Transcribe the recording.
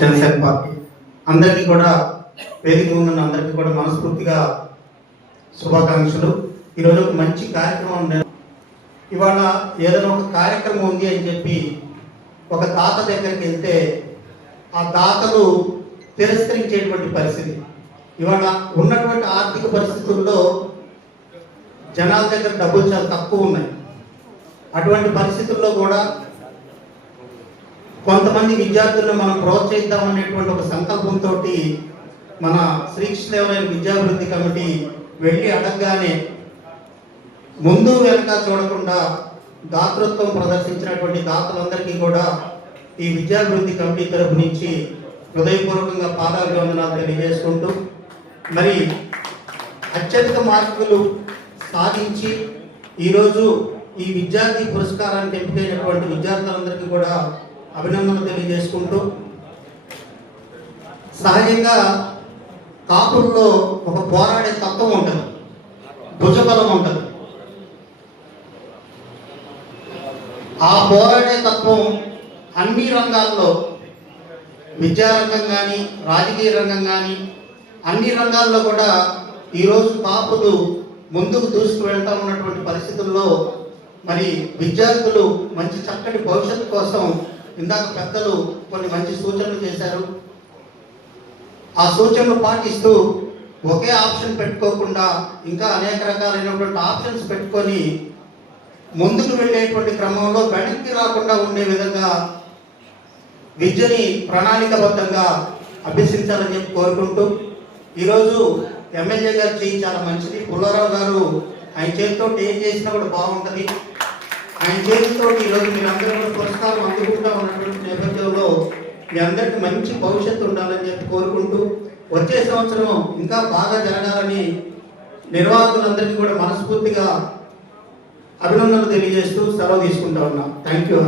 Janasena party అందరికీ కూడా వేదిక ఉన్న అందరికీ కూడా మనస్ఫూర్తిగా శుభాకాంక్షలు. ఈరోజు ఒక మంచి కార్యక్రమం ఉంది. ఇవాళ ఏదైనా ఒక కార్యక్రమం ఉంది అని చెప్పి ఒక దాత దగ్గరికి వెళ్తే ఆ దాతలు తిరస్కరించేటువంటి పరిస్థితి. ఇవాళ ఉన్నటువంటి ఆర్థిక పరిస్థితుల్లో జనాల దగ్గర డబ్బులు చాలా తక్కువ ఉన్నాయి. అటువంటి పరిస్థితుల్లో కూడా కొంతమంది విద్యార్థులను మనం ప్రోత్సహిద్దామనేటువంటి ఒక సంకల్పంతో మన శ్రీకృష్ణదేవరాయల విద్యాభివృద్ధి కమిటీ వెళ్ళి అడగగానే ముందు వెనక చూడకుండా దాతృత్వం ప్రదర్శించినటువంటి దాతలందరికీ కూడా ఈ విద్యాభివృద్ధి కమిటీ తరఫు నుంచి హృదయపూర్వకంగా పాదాభివందనాలు తెలియజేసుకుంటూ, మరి అత్యధిక మార్కులు సాధించి ఈరోజు ఈ విద్యార్థి పురస్కారానికి ఎంపికైనటువంటి విద్యార్థులందరికీ కూడా అభినందనలు తెలియజేసుకుంటూ, సహజంగా కాపుల్లో ఒక పోరాడే తత్వం ఉంటుంది, భుజబలం ఉంటుంది. ఆ పోరాడే తత్వం అన్ని రంగాల్లో, విద్యారంగం కానీ రాజకీయ రంగం కానీ అన్ని రంగాల్లో కూడా ఈరోజు కాపులు ముందుకు దూసుకు వెళ్తా ఉన్నటువంటి పరిస్థితుల్లో మరి విద్యార్థులు మంచి చక్కటి భవిష్యత్తు కోసం ఇందాక పెద్దలు కొన్ని మంచి సూచనలు చేశారు. ఆ సూచనలు పాటిస్తూ ఒకే ఆప్షన్ పెట్టుకోకుండా ఇంకా అనేక రకాలైనటువంటి ఆప్షన్స్ పెట్టుకొని ముందుకు వెళ్ళేటువంటి క్రమంలో వెనక్కి రాకుండా ఉండే విధంగా విద్యని ప్రణాళికబద్ధంగా అభ్యసించాలని చెప్పి కోరుకుంటూ, ఈరోజు ఎమ్మెల్యే గారు చేయి చాలా మంచిది. పుల్లారావు గారు ఆయన చేతితో ఏం చేసినా కూడా బాగుంటుంది. ఆయన చేతితో ఈరోజు మీరందరూ కూడా పురస్కారం అందుకుంటా ఉన్నటువంటి నేపథ్యంలో మీ అందరికీ మంచి భవిష్యత్తు ఉండాలని చెప్పి కోరుకుంటూ, వచ్చే సంవత్సరం ఇంకా బాగా జరగాలని నిర్వాహకులందరికీ కూడా మనస్ఫూర్తిగా అభినందనలు తెలియజేస్తూ సెలవు తీసుకుంటా ఉన్నాం. Thank you.